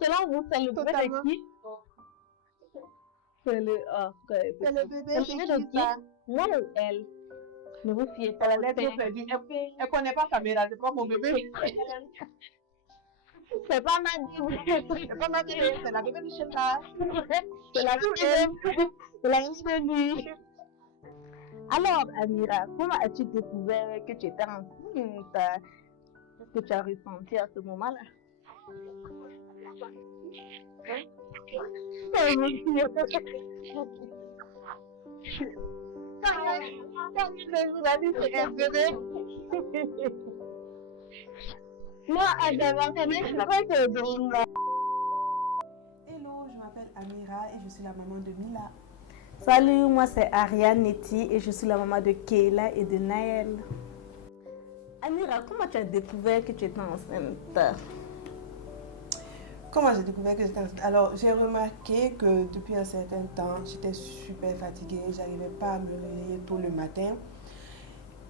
Selon vous, c'est le bébé Totalement. de qui? C'est le, C'est le bébé de qui? ça? Moi ou elle? Ne vous fiez Elle pas. a l'air trop perdue. Elle connaît pas caméra, c'est pas mon bébé. C'est pas ma vie. C'est pas ma bébé, c'est la bébé de Sheila. C'est la vie. C'est la vie. Alors, Amira, comment as-tu découvert que tu étais enceinte? Qu'est-ce que tu as ressenti à ce moment-là? Moi, je crois que Hello, je m'appelle Amira et je suis la maman de Mila. Salut, moi c'est Ariane Neti et je suis la maman de Kayla et de Naël. Amira, comment tu as découvert que tu étais enceinte? Comment j'ai découvert que j'étais enceinte? Alors, j'ai remarqué que depuis un certain temps, j'étais super fatiguée, j'arrivais pas à me réveiller tôt le matin.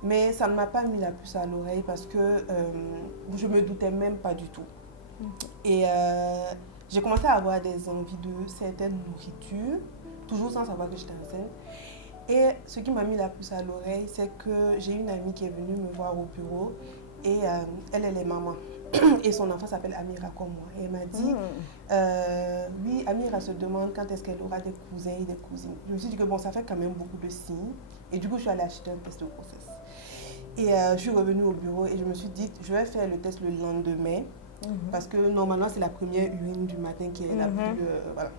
Mais ça ne m'a pas mis la puce à l'oreille parce que je me doutais même pas du tout. Et j'ai commencé à avoir des envies de certaines nourritures, toujours sans savoir que j'étais enceinte. Et ce qui m'a mis la puce à l'oreille, c'est que j'ai une amie qui est venue me voir au bureau et elle est maman. Et son enfant s'appelle Amira comme moi. Et elle m'a dit, oui, Amira se demande quand est-ce qu'elle aura des cousins et des cousines. Je me suis dit que bon, ça fait quand même beaucoup de signes. Et du coup, je suis allée acheter un test de grossesse. Et je suis revenue au bureau et je me suis dit, je vais faire le test le lendemain. Parce que normalement, c'est la première urine du matin qui est la plus... voilà.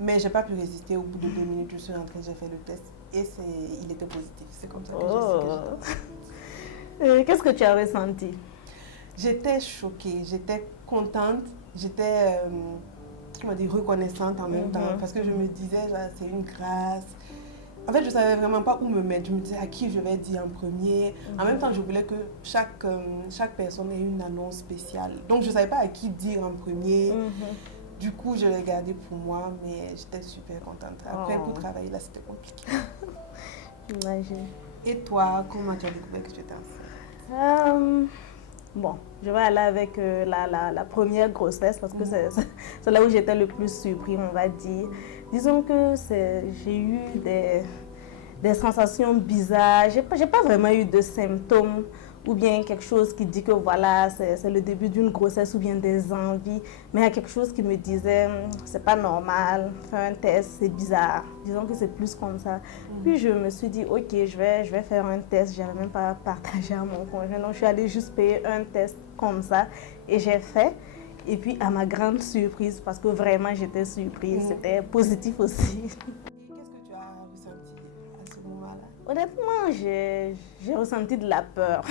Mais j'ai pas pu résister. Au bout de 2 minutes, je suis rentrée, j'ai fait le test et il était positif. C'est comme ça que j'ai su que j'étais. Qu'est-ce que tu as ressenti? J'étais choquée, j'étais contente, j'étais reconnaissante en même temps parce que je me disais, c'est une grâce. En fait, je ne savais vraiment pas où me mettre. Je me disais à qui je vais dire en premier. En même temps, je voulais que chaque personne ait une annonce spéciale. Donc, je ne savais pas à qui dire en premier. Du coup, je l'ai gardé pour moi, mais j'étais super contente. Après, pour travailler, là, c'était compliqué. J'imagine. Et toi, comment tu as découvert que tu étais enceinte? Bon, je vais aller avec la première grossesse parce que c'est là où j'étais le plus surpris, on va dire. Disons que j'ai eu des sensations bizarres. J'ai pas vraiment eu de symptômes ou bien quelque chose qui dit que voilà, c'est le début d'une grossesse ou bien des envies. Mais il y a quelque chose qui me disait, c'est pas normal, fais un test, c'est bizarre. Disons que c'est plus comme ça. Puis je me suis dit, ok, je vais faire un test. Je n'avais même pas partagé à mon conjoint. Donc je suis allée juste payer un test comme ça et j'ai fait. Et puis à ma grande surprise, parce que vraiment j'étais surprise, c'était positif aussi. Qu'est-ce que tu as ressenti à ce moment-là? Honnêtement, j'ai ressenti de la peur.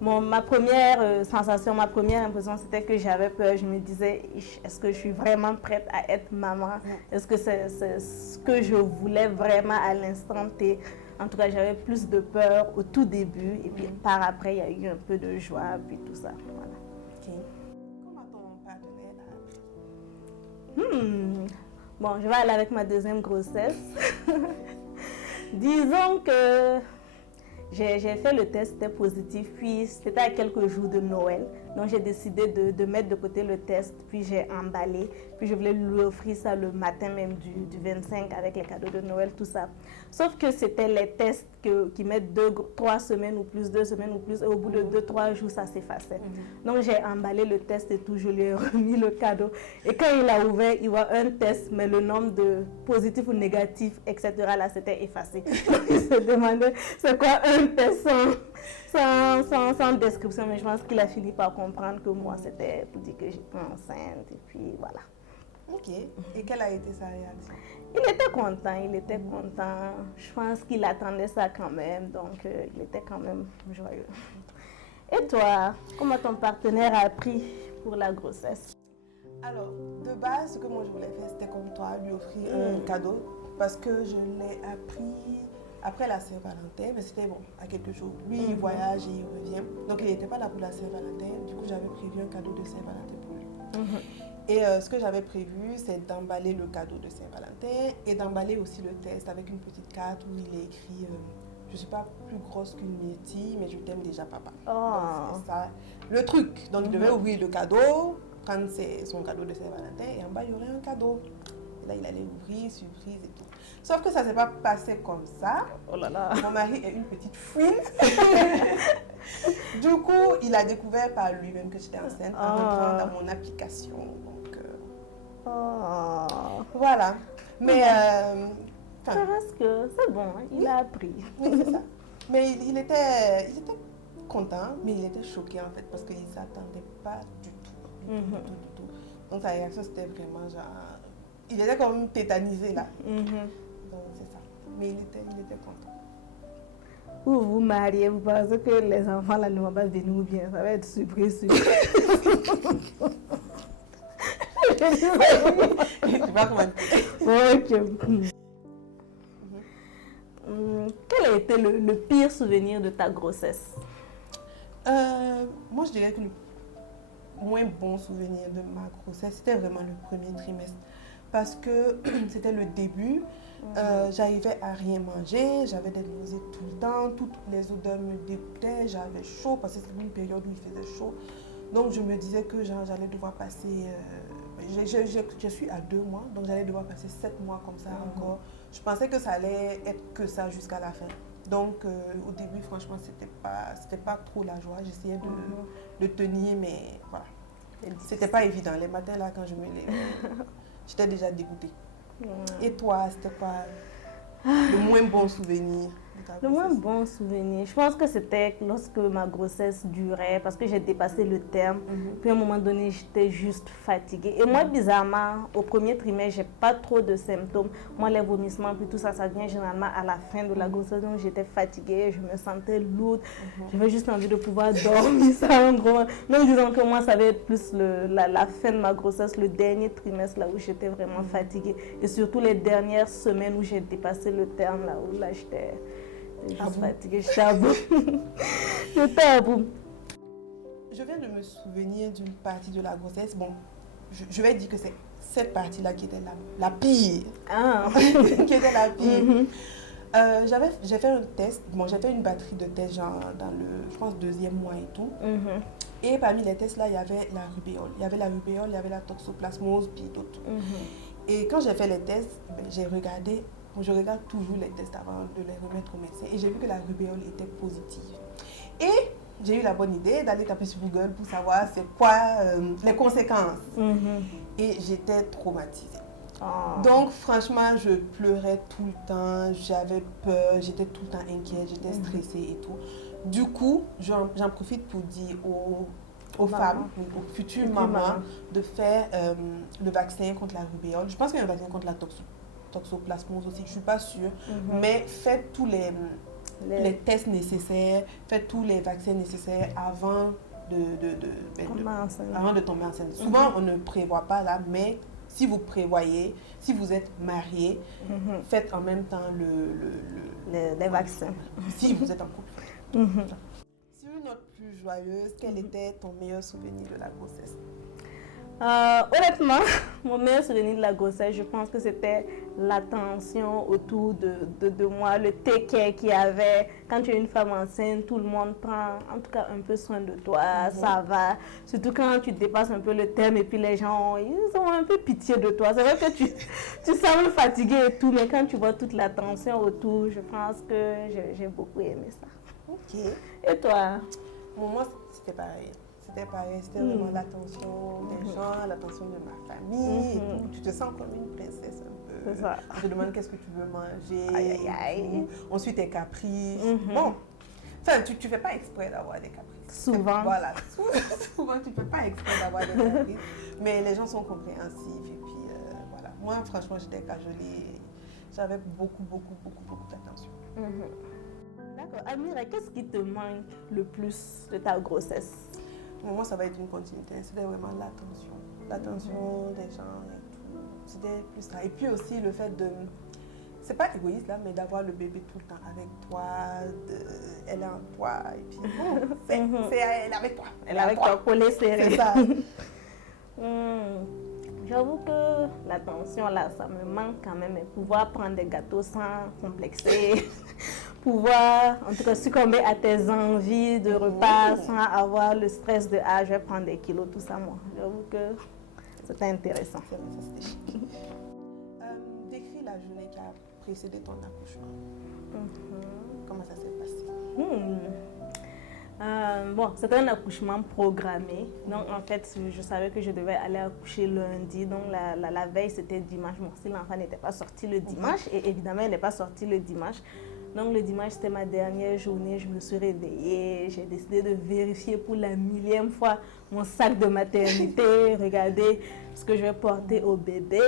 Ma première sensation, ma première impression, c'était que j'avais peur. Je me disais, est-ce que je suis vraiment prête à être maman? Est-ce que c'est ce que je voulais vraiment à l'instant T? En tout cas, j'avais plus de peur au tout début. Et puis par après, il y a eu un peu de joie, puis tout ça. Voilà. Comment ton partenaire a appris? Bon, je vais aller avec ma deuxième grossesse. Disons que j'ai fait le test, c'était positif, puis c'était à quelques jours de Noël. Donc j'ai décidé de mettre de côté le test, puis j'ai emballé. Puis je voulais lui offrir ça le matin même du 25 avec les cadeaux de Noël, tout ça. Sauf que c'était les tests qui mettent 3 semaines ou plus, 2 semaines ou plus, et au bout de 2-3 jours, ça s'effaçait. Donc j'ai emballé le test et tout, je lui ai remis le cadeau. Et quand il a ouvert, il voit un test, mais le nombre de positifs ou négatifs, etc., là, c'était effacé. Donc il se demandait, c'est quoi un test sans description, mais je pense qu'il a fini par comprendre que moi, c'était pour dire que j'étais enceinte, et puis voilà. Ok. Et quelle a été sa réaction? Il était content, il était content. Je pense qu'il attendait ça quand même, donc il était quand même joyeux. Et toi, comment ton partenaire a appris pour la grossesse? Alors, de base, ce que moi je voulais faire, c'était comme toi, lui offrir un cadeau, parce que je l'ai appris après la Saint-Valentin, mais c'était bon, à quelques jours. Lui, il voyage et il revient, donc il n'était pas là pour la Saint-Valentin, du coup j'avais prévu un cadeau de Saint-Valentin pour lui. Et ce que j'avais prévu, c'est d'emballer le cadeau de Saint-Valentin et d'emballer aussi le test avec une petite carte où il est écrit je ne suis pas plus grosse qu'une myrtille, mais je t'aime déjà, papa. Donc, c'est ça le truc. Donc, il devait ouvrir le cadeau prendre son cadeau de Saint-Valentin et en bas, il y aurait un cadeau. Et là, il allait l'ouvrir, surprise et tout. Sauf que ça ne s'est pas passé comme ça. Oh là là. Mon mari est une petite fouine. Du coup, il a découvert par lui-même que j'étais enceinte en rentrant dans mon application. Donc, voilà. Mais, ça reste que c'est bon, hein, il a appris. oui, c'est ça. Mais il était content, mais il était choqué en fait parce qu'il ne s'attendait pas du tout. Du tout. Donc sa réaction c'était vraiment genre... Il était comme tétanisé là. Donc c'est ça. Mais il était content. Vous vous mariez, vous pensez que les enfants là ne vont pas venir ou bien ça va être surprise. Je sais pas comment dire. Ok. Quel a été le pire souvenir de ta grossesse? Moi je dirais que le moins bon souvenir de ma grossesse, c'était vraiment le premier trimestre. Parce que c'était le début, j'arrivais à rien manger, j'avais des nausées tout le temps, toutes les odeurs me dégoûtaient, j'avais chaud parce que c'était une période où il faisait chaud. Donc je me disais que j'allais devoir passer, je suis à 2 mois, donc j'allais devoir passer 7 mois comme ça encore. Je pensais que ça allait être que ça jusqu'à la fin. Donc au début franchement c'était pas trop la joie, j'essayais de tenir mais voilà. C'était pas évident, les matins là quand je me lève. J'étais déjà dégoûtée. Et toi, c'était quoi le moins bon souvenir de ta grossesse? Le moins bon souvenir, je pense que c'était lorsque ma grossesse durait parce que j'ai dépassé le terme. Puis à un moment donné, j'étais juste fatiguée. Et moi, bizarrement, au premier trimestre, j'ai pas trop de symptômes. Moi, les vomissements, puis tout ça, ça vient généralement à la fin de la grossesse. Donc j'étais fatiguée, je me sentais lourde. J'avais juste envie de pouvoir dormir, ça en gros. Donc disons que moi, ça va être plus la fin de ma grossesse, le dernier trimestre là où j'étais vraiment fatiguée. Et surtout les dernières semaines où j'ai dépassé le terme là où là j'étais juste fatiguée, j'étais à bout. J'étais à bout. Je viens de me souvenir d'une partie de la grossesse. Bon, je vais dire que c'est cette partie-là qui était la pire. Qui était la pire. J'ai fait un test. Bon, j'ai fait une batterie de tests genre dans le, je pense, 2e mois et tout. Et parmi les tests là, il y avait la rubéole. Il y avait la rubéole, il y avait la toxoplasmose, puis d'autres. Et quand j'ai fait les tests, j'ai regardé. Je regarde toujours les tests avant de les remettre au médecin et j'ai vu que la rubéole était positive. Et j'ai eu la bonne idée d'aller taper sur Google pour savoir c'est quoi les conséquences. Et j'étais traumatisée. Donc franchement, je pleurais tout le temps, j'avais peur, j'étais tout le temps inquiète, j'étais stressée et tout. Du coup, j'en profite pour dire aux femmes, aux futures mamans, de faire le vaccin contre la rubéole. Je pense qu'il y a un vaccin contre la toxoplasmose aussi, je ne suis pas sûre, mais faites tous les tests nécessaires, faites tous les vaccins nécessaires avant avant de tomber enceinte. Souvent, on ne prévoit pas là, mais si vous prévoyez, si vous êtes marié, faites en même temps les vaccins. Si vous êtes en couple. Sur une note plus joyeuse, quel était ton meilleur souvenir de la grossesse? Honnêtement, mon meilleur souvenir de la grossesse, je pense que c'était l'attention autour de moi, le take care qu'il y avait. Quand tu es une femme enceinte, tout le monde prend en tout cas un peu soin de toi, ça va. Surtout quand tu dépasses un peu le terme et puis les gens, ils ont un peu pitié de toi. C'est vrai que tu sembles fatigué et tout, mais quand tu vois toute l'attention autour, je pense que j'ai beaucoup aimé ça. Ok. Et toi? Moi, c'était pareil. C'était vraiment l'attention des gens, l'attention de ma famille. Et tout. Tu te sens comme une princesse un peu. C'est ça. On te demande qu'est-ce que tu veux manger. Aïe, aïe, aïe. On suit tes caprices. Bon, enfin, tu fais pas exprès d'avoir des caprices. Souvent. Voilà. Souvent, tu fais pas exprès d'avoir des caprices. Mais les gens sont compréhensifs. Et puis, voilà. Moi, franchement, j'étais cajolée. J'avais beaucoup d'attention. D'accord. Amira, qu'est-ce qui te manque le plus de ta grossesse? Pour moi, ça va être une continuité. C'était vraiment l'attention. L'attention des gens et tout. C'était plus ça. Et puis aussi le fait de... C'est pas égoïste là, mais d'avoir le bébé tout le temps avec toi. Elle est en toi. Et puis, elle est avec toi. Elle est avec toi, collée serrée. C'est ça. j'avoue que l'attention là, ça me manque quand même. Et pouvoir prendre des gâteaux sans complexer, pouvoir en tout cas succomber à tes envies de repas sans avoir le stress de ah, je vais prendre des kilos, tout ça, moi. J'avoue que c'était intéressant. C'est vrai, ça c'était chic. Décris la journée qui a précédé ton accouchement. Comment ça s'est passé? Bon, c'était un accouchement programmé. Donc, en fait, je savais que je devais aller accoucher lundi. Donc, la veille, c'était dimanche. Bon, si l'enfant n'était pas sorti le dimanche, et évidemment, il n'est pas sorti le dimanche. Donc, le dimanche, c'était ma dernière journée. Je me suis réveillée. J'ai décidé de vérifier pour la millième fois mon sac de maternité, regarder ce que je vais porter au bébé.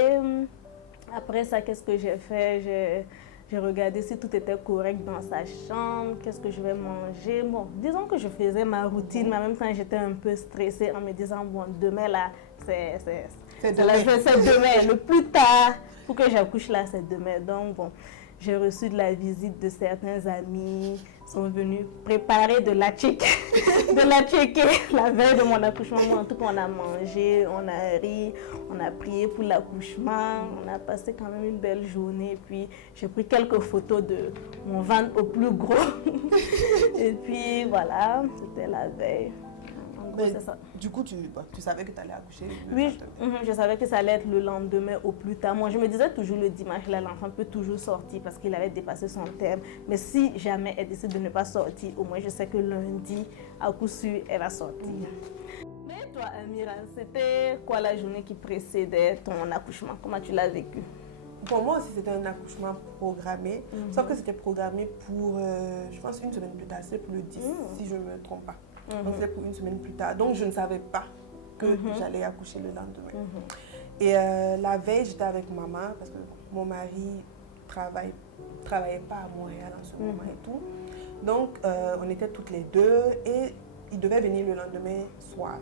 Après ça, qu'est-ce que j'ai fait? J'ai regardé si tout était correct dans sa chambre, qu'est-ce que je vais manger. Bon, disons que je faisais ma routine, mais en même temps, j'étais un peu stressée en me disant, bon, demain, là, c'est demain. Le plus tard, pour que j'accouche là, c'est demain. Donc, bon, j'ai reçu de la visite de certains amis, sont venus préparer de la tchéké, la veille de mon accouchement. Moi, en tout cas, on a mangé, on a ri, on a prié pour l'accouchement, on a passé quand même une belle journée. Et puis, j'ai pris quelques photos de mon ventre au plus gros. Et puis, voilà, c'était la veille. En gros, c'est ça. Du coup, tu savais que tu allais accoucher Oui, je savais que ça allait être le lendemain au plus tard. Moi, je me disais toujours le dimanche, là, l'enfant peut toujours sortir parce qu'il avait dépassé son terme. Mais si jamais elle décide de ne pas sortir, au moins je sais que lundi, à coup sûr, elle va sortir. Mais toi, Amira, c'était quoi la journée qui précédait ton accouchement? Comment tu l'as vécu? Pour moi aussi, c'était un accouchement programmé. Sauf que c'était programmé pour, je pense, une semaine plus tard. C'est pour le 10, si je ne me trompe pas. Donc, c'était pour une semaine plus tard. Donc, je ne savais pas que j'allais accoucher le lendemain. Et la veille, j'étais avec maman parce que mon mari travaillait pas à Montréal en ce moment et tout. Donc, on était toutes les deux et il devait venir le lendemain soir.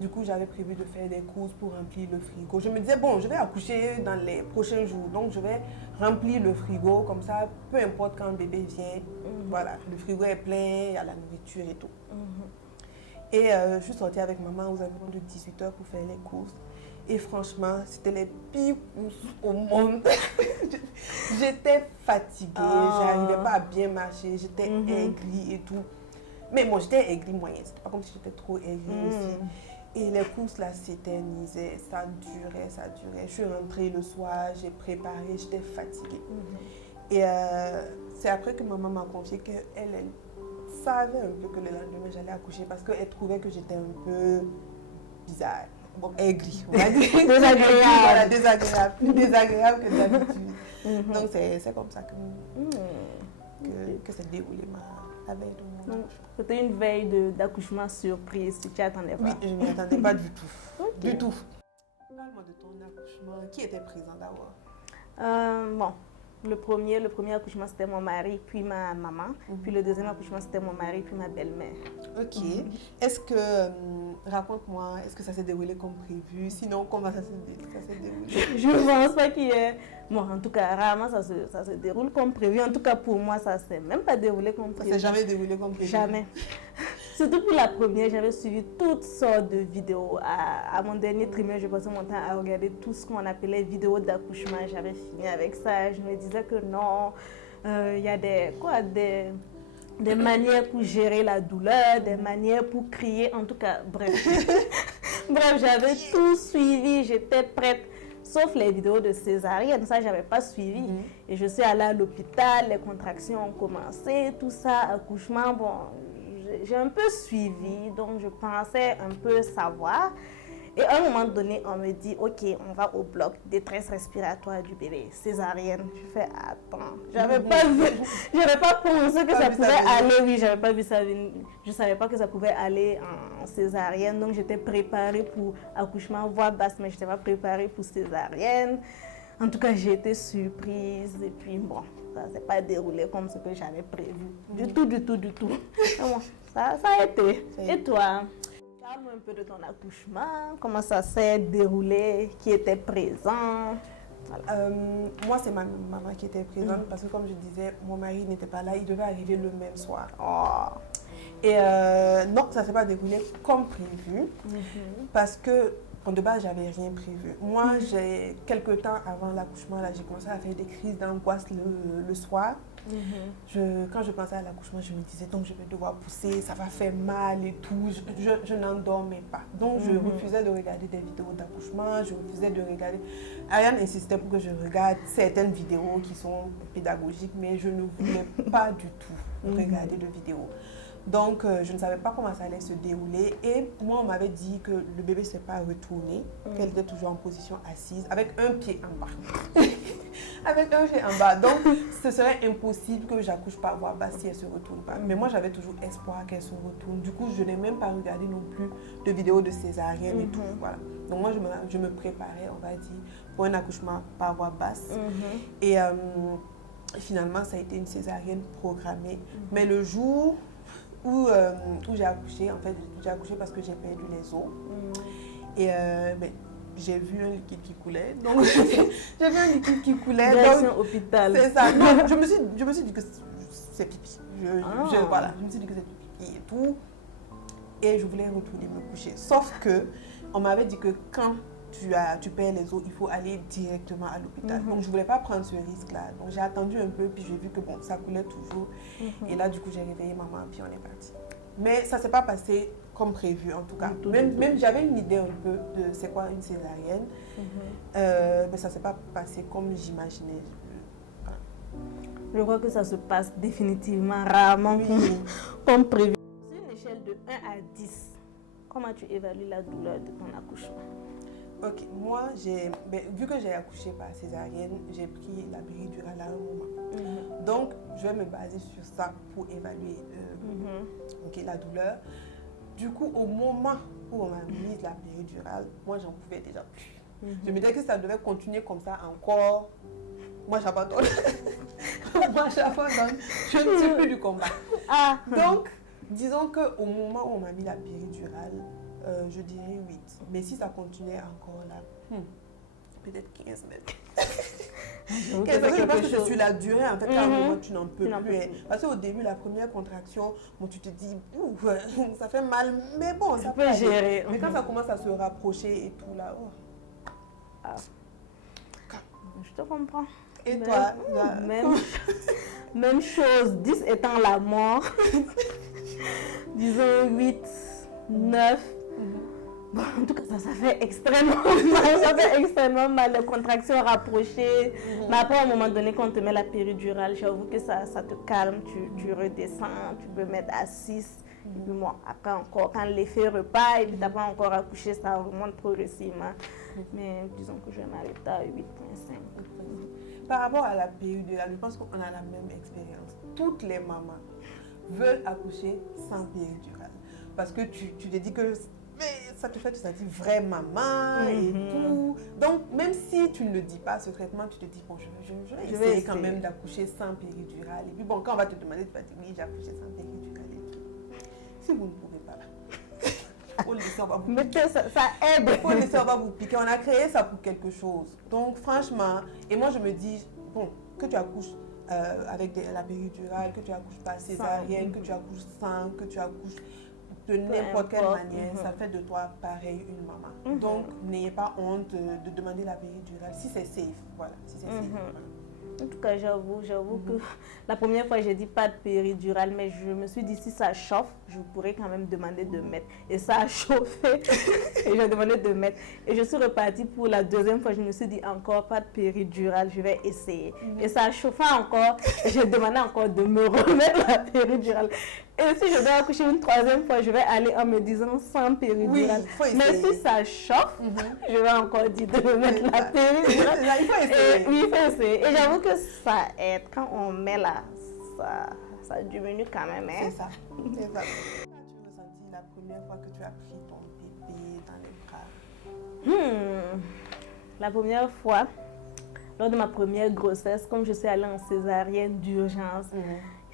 Du coup, j'avais prévu de faire des courses pour remplir le frigo. Je me disais, bon, je vais accoucher dans les prochains jours. Donc, je vais remplir le frigo. Comme ça, peu importe quand le bébé vient, voilà, le frigo est plein, il y a la nourriture et tout. Et je suis sortie avec maman aux environs de 18h pour faire les courses. Et franchement, c'était les pires courses au monde. J'étais fatiguée, j'arrivais pas à bien marcher, j'étais aigrie et tout. Mais bon, j'étais aigrie moyenne, c'était pas comme si j'étais trop aigrie aussi. Et les courses là s'éternisaient, ça durait. Je suis rentrée le soir, j'ai préparé, j'étais fatiguée. Et c'est après que maman m'a confié qu'elle savait un peu que le lendemain j'allais accoucher parce qu'elle trouvait que j'étais un peu bizarre. Bon, aigrie, on va dire. Désagréable. Voilà, désagréable. Plus désagréable que d'habitude. Donc c'est comme ça que s'est déroulé la veille de mon accouchement. C'était une veille d'accouchement surprise, tu t'y attendais pas? Oui, je ne m'y attendais pas du tout. Du tout. Parle-moi de ton accouchement. Qui était présent d'abord? Bon, le premier accouchement, c'était mon mari, puis ma maman. Puis le deuxième accouchement, c'était mon mari, puis ma belle-mère. Ok. Est-ce que, raconte-moi, est-ce que ça s'est déroulé comme prévu? Sinon, comment ça s'est déroulé? Je ne pense pas qu'il y ait... Bon, en tout cas, rarement ça se déroule comme prévu. En tout cas, pour moi, ça ne s'est même pas déroulé comme prévu. Ça ne s'est jamais déroulé comme prévu? Jamais. Surtout pour la première, j'avais suivi toutes sortes de vidéos. À mon dernier trimestre, je passais mon temps à regarder tout ce qu'on appelait vidéos d'accouchement. J'avais fini avec ça. Je me disais que non, il y a des manières pour gérer la douleur, des manières pour crier. En tout cas, bref. Bref, j'avais tout suivi. J'étais prête. Sauf les vidéos de césarienne, ça, je n'avais pas suivi. Et je suis allée à l'hôpital, les contractions ont commencé, tout ça, accouchement, bon... J'ai un peu suivi, donc je pensais un peu savoir. Et à un moment donné, on me dit, ok, on va au bloc détresse respiratoire du bébé, césarienne. Je fais, attends, j'avais pas pensé que ça pouvait aller, oui, j'avais pas vu ça venir. Je savais pas que ça pouvait aller en césarienne, donc j'étais préparée pour accouchement voix basse, mais je n'étais pas préparée pour césarienne. En tout cas, j'ai été surprise et puis bon, ça ne s'est pas déroulé comme ce que j'avais prévu. Du tout. Bon, ça a été. Et toi? Parle-moi un peu de ton accouchement, comment ça s'est déroulé, qui était présent? Voilà. Moi, c'est ma maman qui était présente parce que comme je disais, mon mari n'était pas là, il devait arriver le même soir. Et non, ça ne s'est pas déroulé comme prévu parce que Bon, de base, j'avais rien prévu. Moi, quelques temps avant l'accouchement, là, j'ai commencé à faire des crises d'angoisse le soir. Quand je pensais à l'accouchement, je me disais, donc je vais devoir pousser, ça va faire mal et tout. Je n'en dormais pas. Donc, je refusais de regarder des vidéos d'accouchement, je refusais de regarder. Ariane insistait pour que je regarde certaines vidéos qui sont pédagogiques, mais je ne voulais pas du tout regarder de vidéos. Donc, je ne savais pas comment ça allait se dérouler. Et moi, on m'avait dit que le bébé ne s'est pas retourné, qu'elle était toujours en position assise, avec un pied en bas. Avec un pied en bas. Donc, ce serait impossible que j'accouche par voie basse si elle ne se retourne pas. Mais moi, j'avais toujours espoir qu'elle se retourne. Du coup, je n'ai même pas regardé non plus de vidéos de césarienne et tout. Voilà. Donc, moi, je me préparais, on va dire, pour un accouchement par voie basse. Et finalement, ça a été une césarienne programmée. Mais le jour où j'ai accouché, en fait, j'ai accouché parce que j'ai perdu les os. Et j'ai vu un liquide qui coulait. Donc, j'ai vu un liquide qui coulait. Direction hôpital. C'est ça. Non, je me suis dit que c'est pipi. Voilà, je me suis dit que c'est pipi et tout. Et je voulais retourner me coucher. Sauf que on m'avait dit que quand tu perds les os, il faut aller directement à l'hôpital. Donc, je ne voulais pas prendre ce risque-là. Donc, j'ai attendu un peu, puis j'ai vu que bon, ça coulait toujours. Et là, du coup, j'ai réveillé maman, puis on est parti. Mais ça ne s'est pas passé comme prévu, en tout cas. Même j'avais une idée un peu de c'est quoi une césarienne. Mais ça ne s'est pas passé comme j'imaginais. Voilà. Je crois que ça se passe définitivement rarement comme prévu. Sur une échelle de 1 à 10, comment tu évalues la douleur de ton accouchement? Ok, moi, vu que j'ai accouché par césarienne, j'ai pris la péridurale à un moment. Donc, je vais me baser sur ça pour évaluer la douleur. Du coup, au moment où on m'a mis la péridurale, moi, j'en pouvais déjà plus. Je me disais que ça devait continuer comme ça encore. Moi, j'abandonne. Moi, j'abandonne. Je ne suis plus du combat. Donc, disons qu'au moment où on m'a mis la péridurale, je dirais 8. Mais si ça continuait encore là, peut-être 15 même. Je pense que c'est sur la durée, en fait, à un moment, tu n'en peux plus. Parce qu'au début, la première contraction, bon, tu te dis, ça fait mal, mais bon, ça peut gérer. Mais quand ça commence à se rapprocher et tout là, Je te comprends. Et toi même chose, 10 étant la mort. Disons 8, 9. Bon, en tout cas, ça fait extrêmement mal. Ça fait extrêmement mal, les contractions rapprochées. Mais après, à un moment donné, quand on te met la péridurale, j'avoue que ça te calme, tu redescends, tu peux mettre à 6. Et puis moi, après encore, quand l'effet repart et puis tu n'as pas encore accouché, ça remonte progressivement. Mais disons que je vais m'arrêter à 8,5. Par rapport à la péridurale, je pense qu'on a la même expérience. Toutes les mamans veulent accoucher sans péridurale. Parce que tu te dis que ça te fait te sentir vraie maman et tout. Donc, même si tu ne le dis pas, ce traitement, tu te dis, bon, je vais essayer quand même d'accoucher sans péridurale. Et puis, bon, quand on va te demander, tu vas dire, oui, j'ai accouché sans péridurale et tout. Si vous ne pouvez pas, là, faut laisser, on va vous piquer. Mais ça aide. Faut laisser, on va vous piquer. On a créé ça pour quelque chose. Donc, franchement, et moi, je me dis, bon, que tu accouches avec la péridurale, que tu accouches pas césarienne, que tu accouches sans, que tu accouches de n'importe quelle manière, ça fait de toi pareil une maman. Donc, n'ayez pas honte de demander la péridurale si c'est safe. Voilà, si c'est safe. Voilà. En tout cas, j'avoue que la première fois, j'ai dit pas de péridurale, mais je me suis dit si ça chauffe, je pourrais quand même demander de mettre. Et ça a chauffé et j'ai demandé de mettre. Et je suis repartie pour la deuxième fois, je me suis dit encore pas de péridurale, je vais essayer. Et ça a chauffé encore et j'ai demandé encore de me remettre la péridurale. Et si je dois accoucher une troisième fois, je vais aller en me disant sans péridurale. Mais si ça chauffe, je vais encore dire de me mettre la péridurale. Il faut essayer. Oui, il faut essayer. Et j'avoue que ça aide. Quand on met là, ça diminue quand même. Hein? C'est ça. C'est ça. Comment tu ressentis la première fois que tu as pris ton bébé dans les bras? La première fois, lors de ma première grossesse, comme je suis allée en césarienne d'urgence,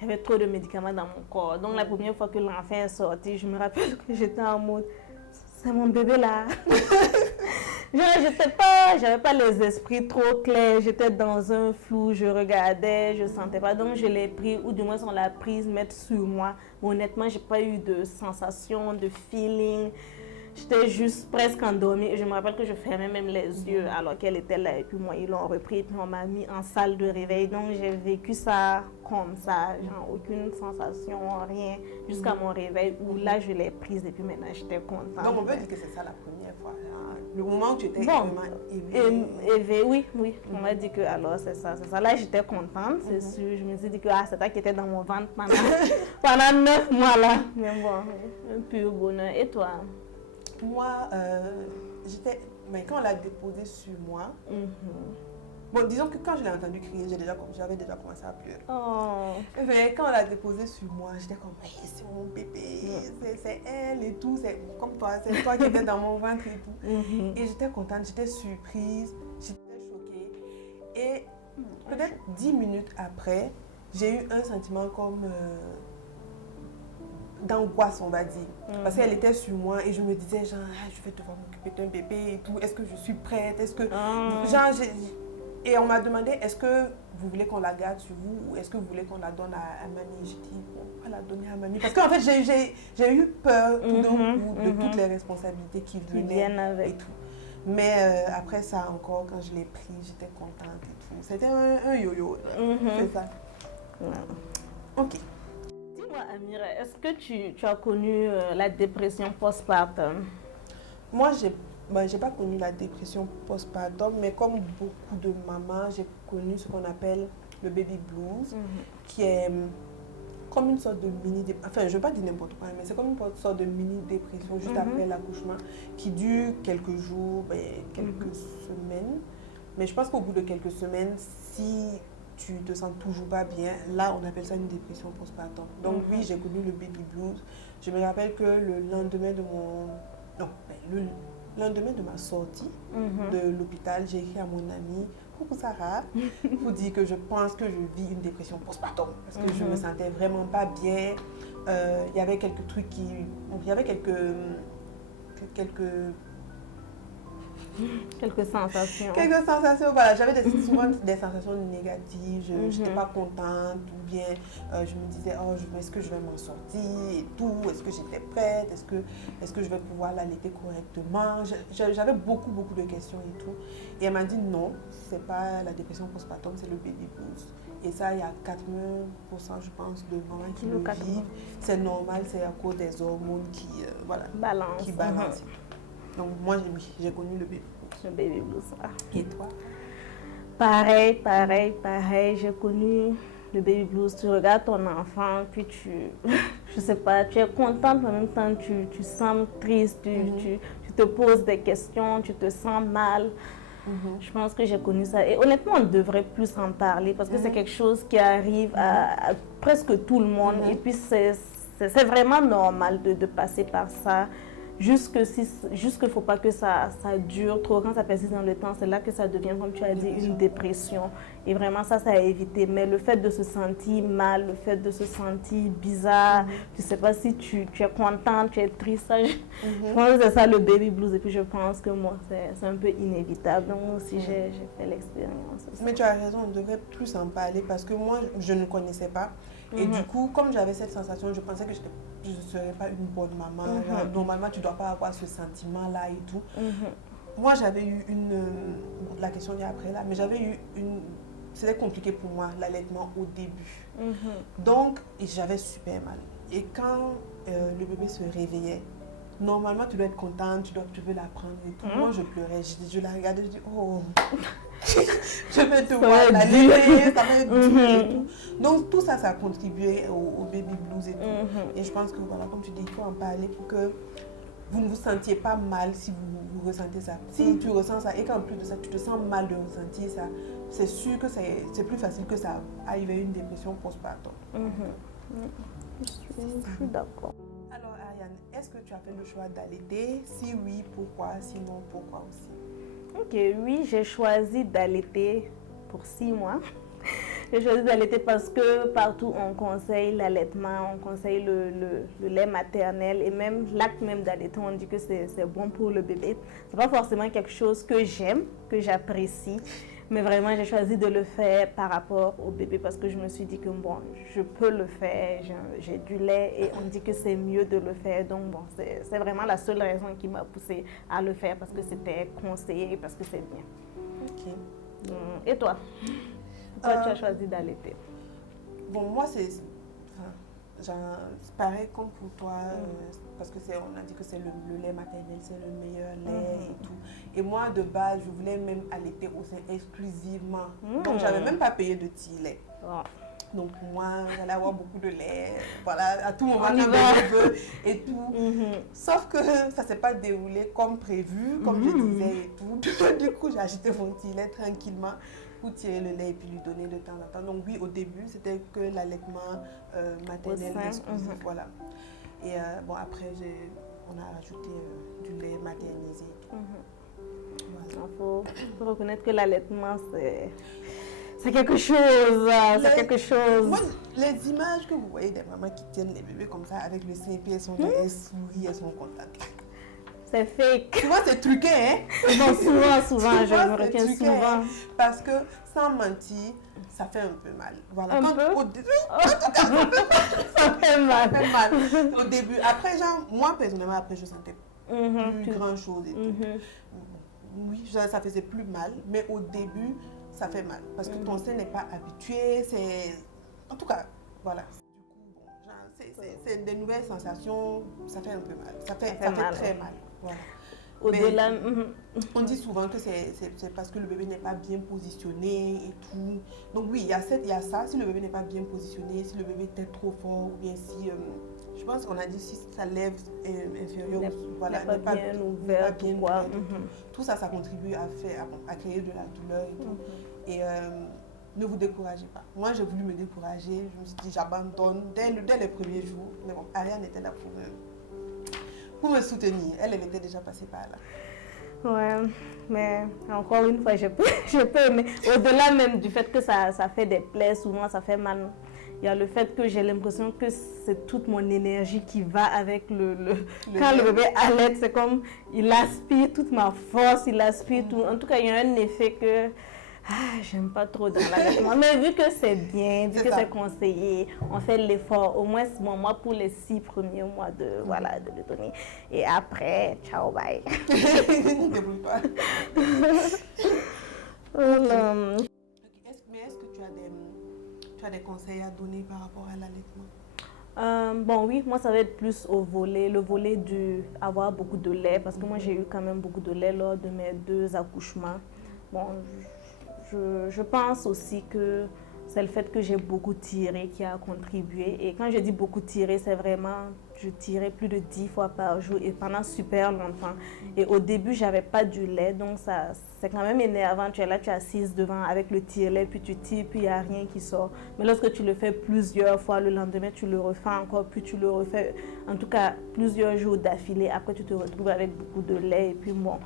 il y avait trop de médicaments dans mon corps. Donc la première fois que l'enfant est sorti, je me rappelle que j'étais en mode, c'est mon bébé là. J'avais pas les esprits trop clairs, j'étais dans un flou, je regardais, je sentais pas. Donc je l'ai pris, ou du moins on l'a prise mettre sur moi. Mais honnêtement, j'ai pas eu de sensation, de feeling. J'étais juste presque endormie et je me rappelle que je fermais même les yeux alors qu'elle était là. Et puis moi, ils l'ont repris et puis on m'a mis en salle de réveil. Donc j'ai vécu ça comme ça, genre aucune sensation, rien, jusqu'à mon réveil où là je l'ai prise et puis maintenant j'étais contente. Donc on peut dire que c'est ça la première fois. Genre, le moment où tu étais Bon, vraiment éveillée. oui, oui. On m'a dit que alors c'est ça, c'est ça. Là j'étais contente, c'est sûr. Je me suis dit que c'est toi qui étais dans mon ventre pendant 9 mois là. Mais bon, un pur bonheur. Et toi? Moi, mais quand on l'a déposé sur moi, bon, disons que quand je l'ai entendu crier, j'avais déjà commencé à pleurer. Oh. Mais quand on l'a déposé sur moi, j'étais comme, hey, c'est mon bébé, c'est elle et tout, c'est comme toi, c'est toi qui étais dans mon ventre et tout. Et j'étais contente, j'étais surprise, j'étais choquée. Et peut-être 10 minutes après, j'ai eu un sentiment comme d'angoisse, on va dire. Parce qu'elle était sur moi et je me disais, genre, je vais devoir m'occuper d'un bébé et tout. Est-ce que je suis prête? Est-ce que... Et on m'a demandé, est-ce que vous voulez qu'on la garde sur vous ou est-ce que vous voulez qu'on la donne à mamie? J'ai dit, on va la donner à mamie. Parce qu'en fait, j'ai eu peur tout d'un coup de toutes les responsabilités qui venaient avec. Et tout. Mais après ça encore, quand je l'ai pris, j'étais contente et tout. C'était un yo-yo. C'est ça. Ok. Dis-moi, Amira, est-ce que tu as connu la dépression postpartum? Moi, j'ai pas connu la dépression postpartum, mais comme beaucoup de mamans, j'ai connu ce qu'on appelle le baby blues, qui est comme une sorte de enfin, je ne veux pas dire n'importe quoi, mais c'est comme une sorte de mini-dépression juste après l'accouchement, qui dure quelques jours, quelques semaines. Mais je pense qu'au bout de quelques semaines, si tu te sens toujours pas bien, là, on appelle ça une dépression postpartum. Donc oui, j'ai connu le baby blues. Je me rappelle que le lendemain de le lendemain de ma sortie de l'hôpital, j'ai écrit à mon amie, coucou Sarah, pour dire que je pense que je vis une dépression postpartum parce que je me sentais vraiment pas bien. Il y avait quelques trucs il y avait quelques sensations. Quelques sensations, voilà. J'avais souvent des sensations négatives, je n'étais pas contente, ou bien je me disais, est-ce que je vais m'en sortir et tout, est-ce que j'étais prête, est-ce que je vais pouvoir l'allaiter correctement. J'avais beaucoup de questions et tout. Et elle m'a dit non, c'est pas la dépression postpartum, c'est le baby blues. Et ça, il y a 80%, je pense, de mamans qui le vivent. C'est normal, c'est à cause des hormones qui balancent. Donc moi, j'ai connu le baby blues. Le baby blues. Et toi? Pareil. J'ai connu le baby blues. Tu regardes ton enfant, puis je sais pas, tu es contente, mais en même temps, tu sens triste, tu te poses des questions, tu te sens mal. Je pense que j'ai connu ça. Et honnêtement, on devrait plus en parler parce que c'est quelque chose qui arrive à presque tout le monde. Et puis, c'est vraiment normal de passer par ça. Juste qu'il ne faut pas que ça dure trop. Quand ça persiste dans le temps, c'est là que ça devient, comme tu as dit, une dépression. Et vraiment, ça à éviter. Mais le fait de se sentir mal, le fait de se sentir bizarre, tu ne sais pas si tu es contente, tu es triste. Ça, je pense que c'est ça le baby blues. Et puis, je pense que moi, c'est un peu inévitable. Donc, moi aussi, j'ai fait l'expérience. Mais tu as raison, on devrait plus en parler parce que moi, je ne connaissais pas. Et du coup, comme j'avais cette sensation, je pensais que je ne serais pas une bonne maman. Normalement, tu ne dois pas avoir ce sentiment-là et tout. Moi, j'avais eu la question vient après là, mais j'avais eu c'était compliqué pour moi, l'allaitement au début. Donc, j'avais super mal. Et quand le bébé se réveillait, normalement, tu dois être contente, tu veux la prendre et tout. Moi, je pleurais, je la regardais, je dis, oh, je vais devoir l'allaiter, ça va être dur et tout. Donc, tout ça, ça a contribué au baby blues et tout. Et je pense que, voilà, comme tu dis, il faut en parler pour que vous ne vous sentiez pas mal si vous ressentez ça. Si tu ressens ça et qu'en plus de ça, tu te sens mal de ressentir ça, c'est sûr que c'est plus facile que ça arrive à une dépression postpartum. Je suis d'accord. Alors, Ariane, est-ce que tu as fait le choix d'allaiter? Si oui, pourquoi? Sinon, pourquoi aussi? Ok, oui, j'ai choisi d'allaiter pour 6 mois. J'ai choisi d'allaiter parce que partout on conseille l'allaitement, on conseille le lait maternel et même l'acte même d'allaiter, on dit que c'est bon pour le bébé. C'est pas forcément quelque chose que j'aime, que j'apprécie, Mais vraiment, j'ai choisi de le faire par rapport au bébé parce que je me suis dit que bon, je peux le faire, j'ai du lait et on dit que c'est mieux de le faire. Donc bon, c'est vraiment la seule raison qui m'a poussée à le faire parce que c'était conseillé, parce que c'est bien. Ok. Et toi? Toi, tu as choisi d'allaiter. Bon, moi, c'est pareil comme pour toi, parce que on a dit que c'est le lait maternel, c'est le meilleur lait et tout. Et moi, de base, je voulais même allaiter au sein exclusivement. Donc, j'avais même pas payé de tiret. Oh. Donc, moi, j'allais avoir beaucoup de lait, voilà, à tout moment, On y quand va. je veux et tout. Sauf que ça s'est pas déroulé comme prévu, comme je disais et tout. Du coup, j'ai acheté mon tiret tranquillement pour tirer le lait et puis lui donner de temps en temps. Donc oui, au début, c'était que l'allaitement maternel exclusif, voilà. Et bon, après, on a rajouté du lait maternisé. Il faut reconnaître que l'allaitement, c'est quelque chose. C'est quelque chose. Moi, les images que vous voyez des mamans qui tiennent les bébés comme ça avec le sein, puis elles sourient, elles sont contentes. C'est fake. Tu vois, c'est truqué, hein? Non, souvent, je me retiens truqué, souvent. hein? Parce que, sans mentir, ça fait un peu mal. Voilà. Un peu? Ça fait Ça mal. fait mal. Au début. Après, genre, moi, personnellement, après, je sentais plus grand chose et tout. Oui, ça faisait plus mal, mais au début, ça fait mal. Parce que ton sein n'est pas habitué, en tout cas, voilà. Du coup, bon, c'est des nouvelles sensations, ça fait un peu mal. Ça fait très mal. Voilà. Au-delà, on dit souvent que c'est parce que le bébé n'est pas bien positionné et tout. Donc oui, il y a ça. Si le bébé n'est pas bien positionné, si le bébé est trop fort, ou bien si, je pense qu'on a dit si sa lèvre inférieure n'est pas bien ouverte, tout ça, ça contribue à créer de la douleur et tout. Et ne vous découragez pas. Moi, j'ai voulu me décourager. Je me suis dit, j'abandonne dès les premiers jours. Mais bon, Ariane était là pour me soutenir. Elle était déjà passée par là. Ouais, mais encore une fois, je peux aimer. Au-delà même du fait que ça fait des plaies, souvent ça fait mal. Il y a le fait que j'ai l'impression que c'est toute mon énergie qui va avec quand le bébé allaite, c'est comme il aspire toute ma force, il aspire tout. En tout cas, il y a un effet que j'aime pas trop dans l'allaitement. Mais vu que c'est bien, vu que c'est conseillé, on fait l'effort, au moins moi pour les 6 premiers mois de le donner. Et après, ciao, bye. Ne débrouille pas. Mais est-ce que tu as des conseils à donner par rapport à l'allaitement? Bon oui, moi ça va être plus le volet avoir beaucoup de lait, parce que moi j'ai eu quand même beaucoup de lait lors de mes 2 accouchements. Bon, je pense aussi que c'est le fait que j'ai beaucoup tiré qui a contribué. Et quand je dis beaucoup tiré, c'est vraiment, je tirais plus de 10 fois par jour et pendant super longtemps. Et au début, j'avais pas du lait, donc c'est quand même énervant. Tu es là, tu es assise devant avec le tire-lait, puis tu tires, puis il n'y a rien qui sort. Mais lorsque tu le fais plusieurs fois, le lendemain, tu le refais encore, puis tu le refais, en tout cas, plusieurs jours d'affilée. Après, tu te retrouves avec beaucoup de lait et puis bon.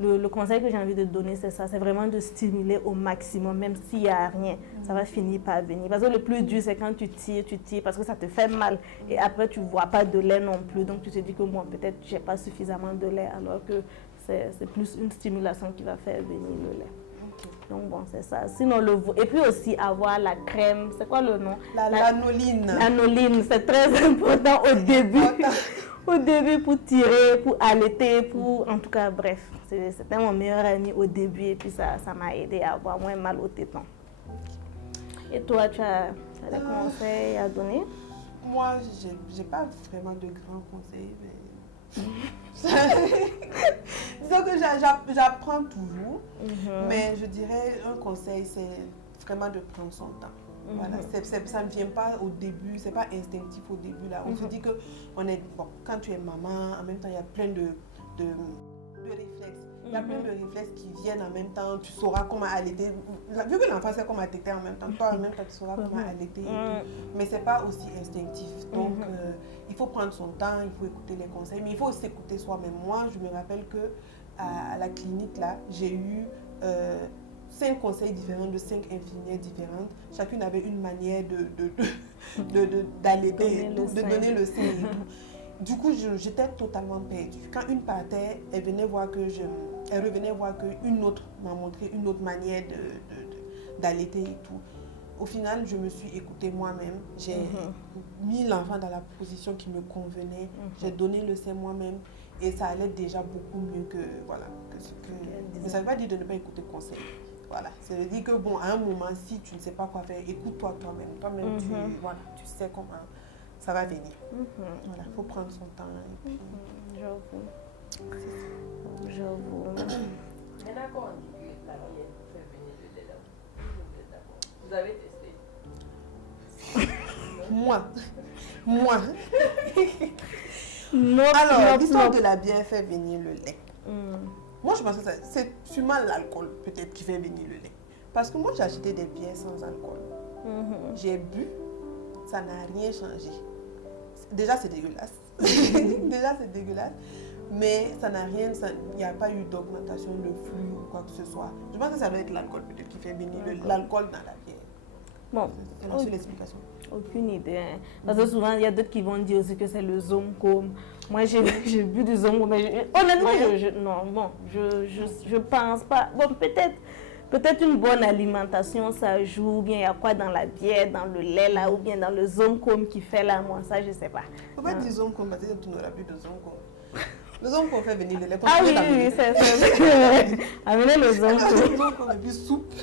Le conseil que j'ai envie de donner, c'est ça, c'est vraiment de stimuler au maximum, même s'il n'y a rien, ça va finir par venir. Parce que le plus dur, c'est quand tu tires, parce que ça te fait mal. Et après, tu ne vois pas de lait non plus. Donc, tu te dis que bon, peut-être je n'ai pas suffisamment de lait, alors que c'est plus une stimulation qui va faire venir le lait. Donc, bon, c'est ça. Sinon, et puis aussi avoir la crème, c'est quoi le nom? L'anoline. L'anoline, c'est très important au début. Au début pour tirer, pour allaiter, en tout cas, bref. C'était mon meilleur ami au début et puis ça m'a aidé à avoir moins mal au téton. Et toi, tu as des conseils à donner? Moi, j'ai pas vraiment de grands conseils, mais disons que j'apprends toujours, mais je dirais un conseil, c'est vraiment de prendre son temps. Voilà, ça ne vient pas au début, c'est pas instinctif au début là. On se dit que quand tu es maman, en même temps il y a plein de réflexes. Il y a plein de réflexes qui viennent en même temps. Tu sauras comment allaiter. Vu que l'enfant sait comment allaiter en même temps, toi en même temps tu sauras comment allaiter. Et tout. Mais c'est pas aussi instinctif. Donc il faut prendre son temps, il faut écouter les conseils, mais il faut aussi écouter soi-même. Moi, je me rappelle que à la clinique là, j'ai eu 5 conseils différents de 5 infirmières différentes. Chacune avait une manière d'allaiter, de donner le sein et tout. Du coup, j'étais totalement perdue. Quand une partait, elle venait voir que elle revenait voir qu'une autre m'a montré une autre manière d'allaiter et tout. Au final, je me suis écoutée moi-même. J'ai mis l'enfant dans la position qui me convenait. J'ai donné le sein moi-même. Et ça allait déjà beaucoup mieux que, voilà, que ce que... Mais ça ne veut pas dire de ne pas écouter conseil. Voilà. Ça veut dire que, bon, à un moment, si tu ne sais pas quoi faire, écoute-toi toi-même. Toi-même, voilà, tu sais comment ça va venir. Voilà, il faut prendre son temps. Et puis... J'avoue. Mais d'accord, on dit que la mienne fait venir le lait d'abord. Vous avez testé? Moi. Non, Alors, l'histoire de la bière fait venir le lait. Moi, je pense que c'est sûrement l'alcool peut-être qui fait venir le lait. Parce que moi, j'ai acheté des bières sans alcool. J'ai bu, ça n'a rien changé. Déjà, c'est dégueulasse. Mais ça n'a rien, il n'y a pas eu d'augmentation de flux ou quoi que ce soit. Je pense que ça doit être l'alcool peut-être qui fait venir l'alcool dans la bière. Bon, c'est la seule explication. Aucune idée. Hein. Parce que souvent, il y a d'autres qui vont dire aussi que c'est le Zomcom. Moi, j'ai bu du Zomcom, mais honnêtement, je pense pas. Bon, peut-être une bonne alimentation, ça joue. Ou bien il y a quoi dans la bière, dans le lait, là, ou bien dans le Zomcom qui fait là, moi, ça, je sais pas. Il ne faut pas dire Zomcom, parce que tu n'auras plus de Zomcom. Le Zomcom fait venir le lait. Ah oui, c'est amener le Zomcom. Le Zomcom est plus souple.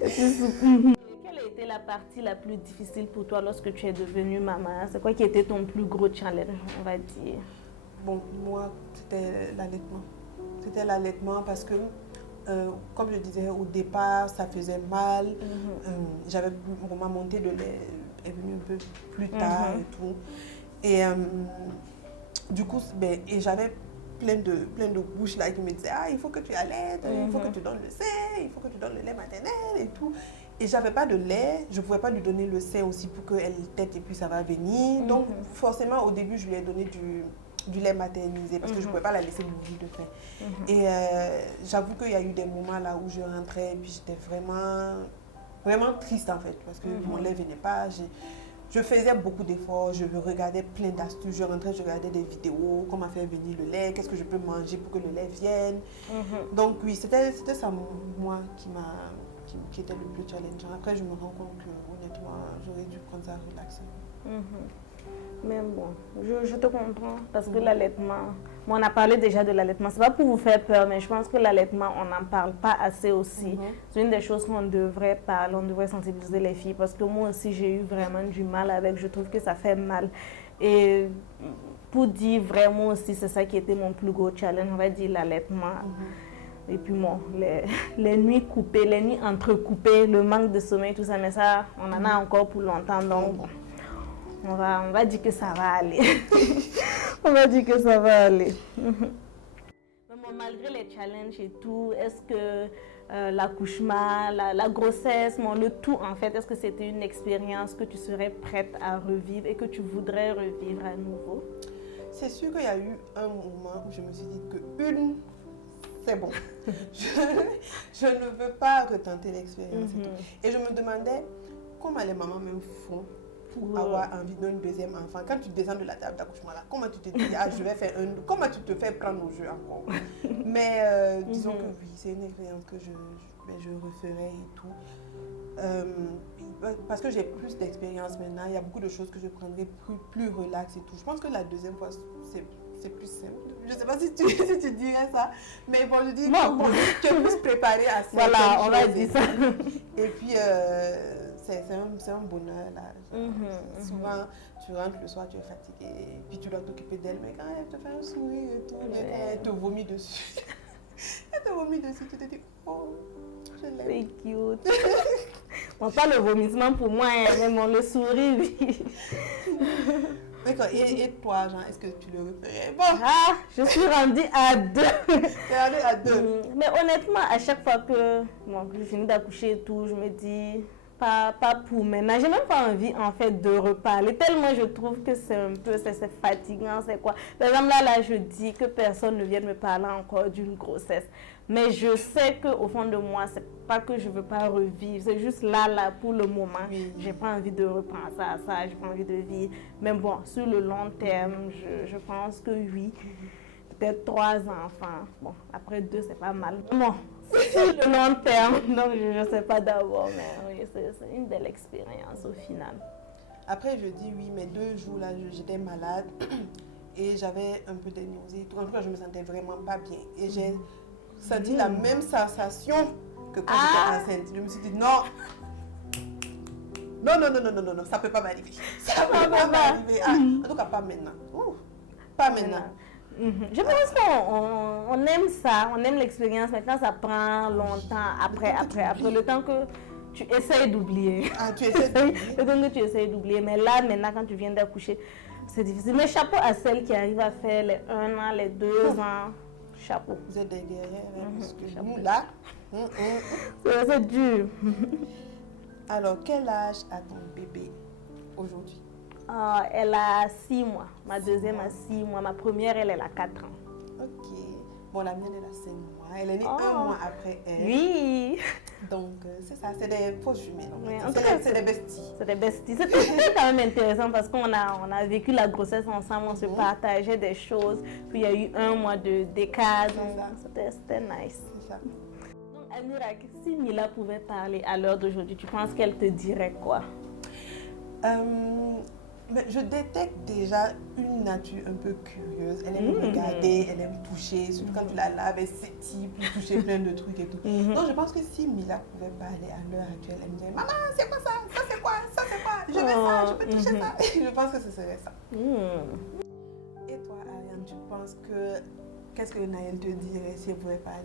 Quelle a été la partie la plus difficile pour toi lorsque tu es devenue maman? C'est quoi qui était ton plus gros challenge, on va dire? Bon, moi, c'était l'allaitement. C'était l'allaitement parce que, comme je disais au départ, ça faisait mal. Ma montée de lait est venue un peu plus tard et tout. Et du coup, et j'avais plein de bouches là qui me disaient il faut que tu allaites, il faut que tu donnes le sein, il faut que tu donnes le lait maternel et tout. Et j'avais pas de lait, je pouvais pas lui donner le sein aussi pour qu'elle tète et puis ça va venir. Donc forcément au début je lui ai donné du lait maternisé parce que je pouvais pas la laisser mourir de faim. Et j'avoue qu'il y a eu des moments là où je rentrais et puis j'étais vraiment triste en fait parce que mon lait venait pas. Je faisais beaucoup d'efforts, je regardais plein d'astuces, je rentrais, je regardais des vidéos, comment faire venir le lait, qu'est-ce que je peux manger pour que le lait vienne. Donc oui, c'était ça moi qui était le plus challengeant. Après, je me rends compte que honnêtement, j'aurais dû prendre ça relaxé. Mais bon, je te comprends parce que l'allaitement, on a parlé déjà de l'allaitement, c'est pas pour vous faire peur, mais je pense que l'allaitement, on n'en parle pas assez aussi. C'est une des choses qu'on devrait parler, on devrait sensibiliser les filles parce que moi aussi j'ai eu vraiment du mal avec, je trouve que ça fait mal. Et pour dire vraiment aussi, c'est ça qui était mon plus gros challenge, on va dire l'allaitement. Et puis bon, les nuits coupées, les nuits entrecoupées, le manque de sommeil, tout ça, mais ça, on en a encore pour longtemps, donc bon. On va dire que ça va aller. On va dire que ça va aller. Mais bon, malgré les challenges et tout, est-ce que l'accouchement, la grossesse, le tout en fait, est-ce que c'était une expérience que tu serais prête à revivre et que tu voudrais revivre à nouveau? C'est sûr qu'il y a eu un moment où je me suis dit que c'est bon. je ne veux pas retenter l'expérience. Et je me demandais comment les mamans me font pour avoir envie d'un deuxième enfant. Quand tu descends de la table d'accouchement là, comment tu te dis je vais faire comment tu te fais prendre au jeu encore. Mais disons que oui, c'est une expérience que je referai et tout. Parce que j'ai plus d'expérience maintenant, il y a beaucoup de choses que je prendrai plus relax et tout. Je pense que la deuxième fois c'est plus simple. Je ne sais pas si tu dirais ça, mais bon, je dis que tu es plus préparée à ça. Voilà, on va dire ça. Et puis, c'est un bonheur là. Souvent, tu rentres le soir, tu es fatiguée, puis tu dois t'occuper d'elle, mais quand elle te fait un sourire et tout, elle te vomit dessus. Elle te vomit dessus, tu te dis, oh, je l'aime. C'est cute. Bon, pas le vomissement pour moi, mais le sourire, oui. D'accord, et toi, Jean, est-ce que tu le referais? Bon. Ah, je suis rendue à 2. Tu es rendue à 2. Mais honnêtement, à chaque fois que je finis d'accoucher et tout, je me dis, pas pour maintenant. J'ai même pas envie, en fait, de reparler. Tellement je trouve que c'est un peu, c'est fatigant, c'est quoi. Par exemple, là, je dis que personne ne vienne me parler encore d'une grossesse. Mais je sais qu'au fond de moi, c'est pas que je veux pas revivre. C'est juste là, pour le moment. J'ai pas envie de repenser à ça. J'ai pas envie de vivre. Mais bon, sur le long terme, je pense que oui. peut-être 3 enfants. Bon, après 2, c'est pas mal. Bon, sur le long terme, donc je ne sais pas d'abord, mais oui, c'est une belle expérience au final. Après, je dis oui, mais 2 jours là, j'étais malade et j'avais un peu de nausées. En tout cas, je me sentais vraiment pas bien. Et j'ai senti la même sensation que quand j'étais enceinte. Je me suis dit non. Non, ça peut pas m'arriver. Ça peut pas m'arriver. Ah, en tout cas, pas maintenant. Pas maintenant. Je pense qu'on aime ça, on aime l'expérience. Maintenant, ça prend longtemps après, le temps que tu essayes d'oublier. Ah, tu essaies d'oublier. Le temps que tu essayes d'oublier. Mais là, maintenant, quand tu viens d'accoucher, c'est difficile. Mais chapeau à celles qui arrivent à faire les 1 an, les 2 ans. Chapeau. Vous êtes des guerrières, parce que nous, là, c'est dur. Alors, quel âge a ton bébé aujourd'hui? Elle a 6 mois. Ma deuxième a 6 mois. Ma première, elle a 4 ans. Ok. Bon, la mienne, elle a 5 mois. Elle est née 1 mois après elle. Oui. Donc, c'est ça, c'est des fausses jumelles. Oui, c'est des besties. C'est des besties. C'était quand même intéressant parce qu'on a vécu la grossesse ensemble, on se partageait des choses. Puis il y a eu 1 mois d'écart. C'était nice. C'est ça. Donc, Amira, si Mila pouvait parler à l'heure d'aujourd'hui, tu penses qu'elle te dirait quoi? Mais je détecte déjà une nature un peu curieuse. Elle aime regarder, elle aime toucher, surtout quand tu la laves, elle s'étire, puis toucher plein de trucs et tout. Donc je pense que si Mila pouvait parler à l'heure actuelle, elle me dirait: maman, c'est quoi ça? Ça c'est quoi? Ça c'est quoi? Je veux ça, je peux toucher ça. Je pense que ce serait ça. Et toi, Ariane, tu penses que qu'est-ce que Naël te dirait si elle pouvait parler?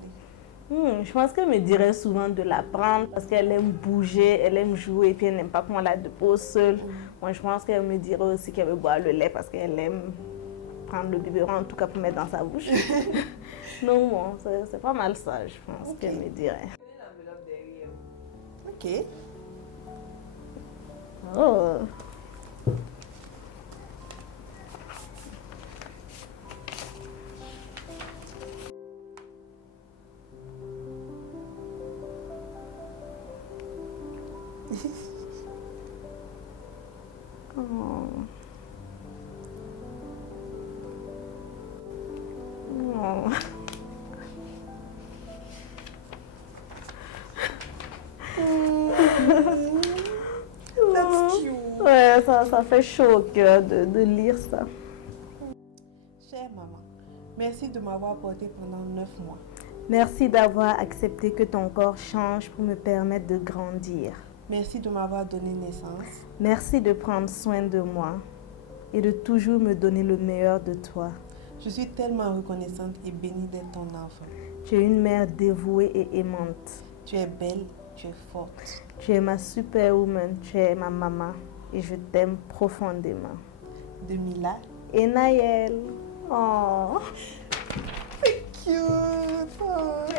Je pense qu'elle me dirait souvent de la prendre parce qu'elle aime bouger, elle aime jouer et puis elle n'aime pas qu'on la dépose seule. Moi, je pense qu'elle me dirait aussi qu'elle veut boire le lait parce qu'elle aime prendre le biberon, en tout cas pour mettre dans sa bouche. Non, bon, c'est pas mal ça, je pense qu'elle me dirait. Ok. Oh. That's cute. Ouais, ça fait chaud au cœur de lire ça. Chère maman, merci de m'avoir portée pendant 9 mois. Merci d'avoir accepté que ton corps change pour me permettre de grandir. Merci de m'avoir donné naissance. Merci de prendre soin de moi et de toujours me donner le meilleur de toi. Je suis tellement reconnaissante et bénie d'être ton enfant. Tu es une mère dévouée et aimante. Tu es belle, tu es forte. Tu es ma superwoman, tu es ma maman et je t'aime profondément. De Mila et Naël. Oh. C'est cute. Oh.